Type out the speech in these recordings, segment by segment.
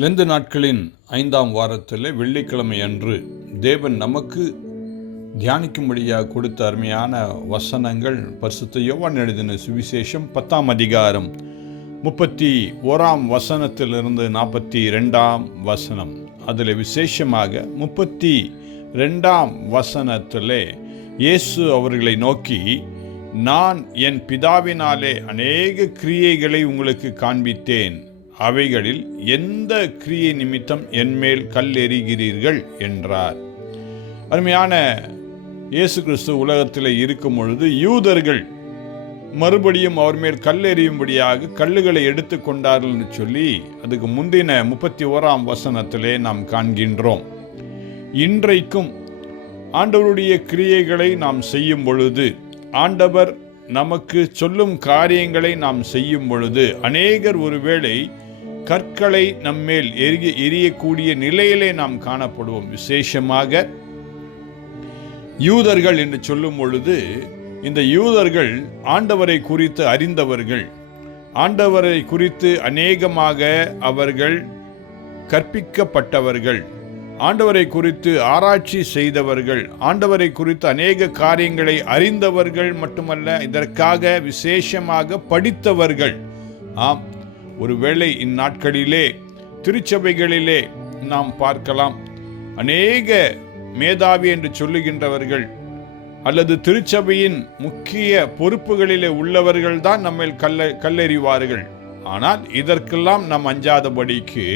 Lent நாட்களின் 5ஆம் வாரத்தில் வெள்ளிக்கிழமை அன்று தேவன் நமக்கு தியானிக்கும்படியாக கொடுத்த அருமையான வசனங்கள் பரிசுத்த யோவான் எழுதின சுவிசேஷம் 10ஆம் அதிகாரம் 31ஆம் வசனத்திலிருந்து 42ஆம் வசனம். அதில் விசேஷமாக 32ஆம் வசனத்தில் இயேசு அவர்களை நோக்கி, நான் என் பிதாவினாலே அநேக கிரியைகளை உங்களுக்கு காண்பித்தேன், அவைகளில் எந்த கிரியை நிமித்தம் என்மேல் கல் எறிகிறீர்கள் என்றார். அருமையான இயேசு கிறிஸ்து உலகத்தில் இருக்கும் பொழுது யூதர்கள் மறுபடியும் அவர் மேல் கல் எறியும்படியாக கல்லுகளை எடுத்து கொண்டார்கள் என்று சொல்லி அதுக்கு முந்தின 31ஆம் வசனத்திலே நாம் காண்கின்றோம். இன்றைக்கும் ஆண்டவருடைய கிரியைகளை நாம் செய்யும் பொழுது, ஆண்டவர் நமக்கு சொல்லும் காரியங்களை நாம் செய்யும் பொழுது, அநேகர் ஒருவேளை கற்களை நம்மேல் எரியக்கூடிய நிலையிலே நாம் காணப்படுவோம். விசேஷமாக யூதர்கள் என்று சொல்லும் பொழுது, இந்த யூதர்கள் ஆண்டவரை குறித்து அறிந்தவர்கள், ஆண்டவரை குறித்து அநேகமாக அவர்கள் கற்பிக்கப்பட்டவர்கள், ஆண்டவரை குறித்து ஆராய்ச்சி செய்தவர்கள், ஆண்டவரை குறித்து அநேக காரியங்களை அறிந்தவர்கள் மட்டுமல்ல, இதற்காக விசேஷமாக படித்தவர்கள். ஆம், ஒருவேளை இந்நாட்களிலே திருச்சபைகளிலே நாம் பார்க்கலாம், அநேக மேதாவி என்று சொல்லுகின்றவர்கள் அல்லது திருச்சபையின் முக்கிய பொறுப்புகளிலே உள்ளவர்கள் தான் நம்ம கல்லெறிவார்கள். ஆனால் இதற்கெல்லாம் நாம் அஞ்சாதபடிக்கு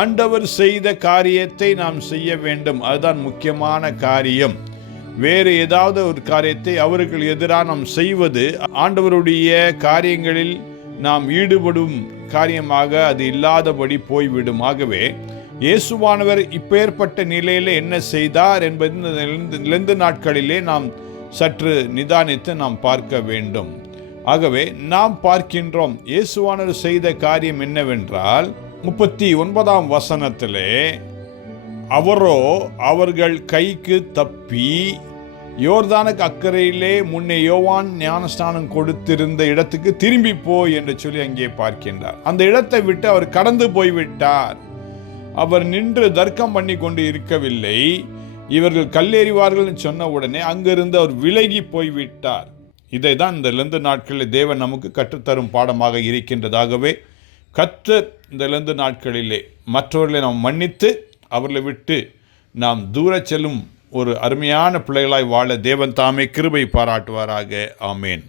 ஆண்டவர் செய்த காரியத்தை நாம் செய்ய வேண்டும். அதுதான் முக்கியமான காரியம். வேறு ஏதாவது ஒரு காரியத்தை அவர்கள் எதிராக நாம் செய்வது ஆண்டவருடைய காரியங்களில் நாம் ஈடுபடும் காரியமாக அது இல்லாதபடி போய்விடும். ஆகவே இயேசுவானவர் இப்பேற்பட்ட நிலையில் என்ன செய்தார் என்பது லெந்து நாட்களிலே நாம் சற்று நிதானித்து நாம் பார்க்க வேண்டும். ஆகவே நாம் பார்க்கின்றோம், இயேசுவானவர் செய்த காரியம் என்னவென்றால் 39ஆம் வசனத்திலே, அவரோ அவர்கள் கைக்கு தப்பி யோர்தானுக்கு அக்கறையிலே முன்னே யோவான் ஞானஸ்நானம் கொடுத்திருந்த இடத்துக்கு திரும்பி போய் என்று சொல்லி அங்கே பார்க்கின்றார். அந்த இடத்தை விட்டு அவர் கடந்து போய்விட்டார். அவர் நின்று தர்க்கம் பண்ணி கொண்டு இருக்கவில்லை. இவர்கள் கல்லெறிவார்கள் சொன்ன உடனே அங்கிருந்து அவர் விலகி போய்விட்டார். இதை தான் இந்த லெந்து நாட்களில் தேவன் நமக்கு கற்றுத்தரும் பாடமாக இருக்கின்றதாகவே கர்த்தர் இந்த லெந்து நாட்களிலே மற்றவர்களை நாம் மன்னித்து அவர்களை விட்டு நாம் தூர செல்லும் ஒரு அருமையான பிள்ளைகளாய் வாழ தேவன் தாமே கிருபை பாராட்டுவாராக. ஆமேன்.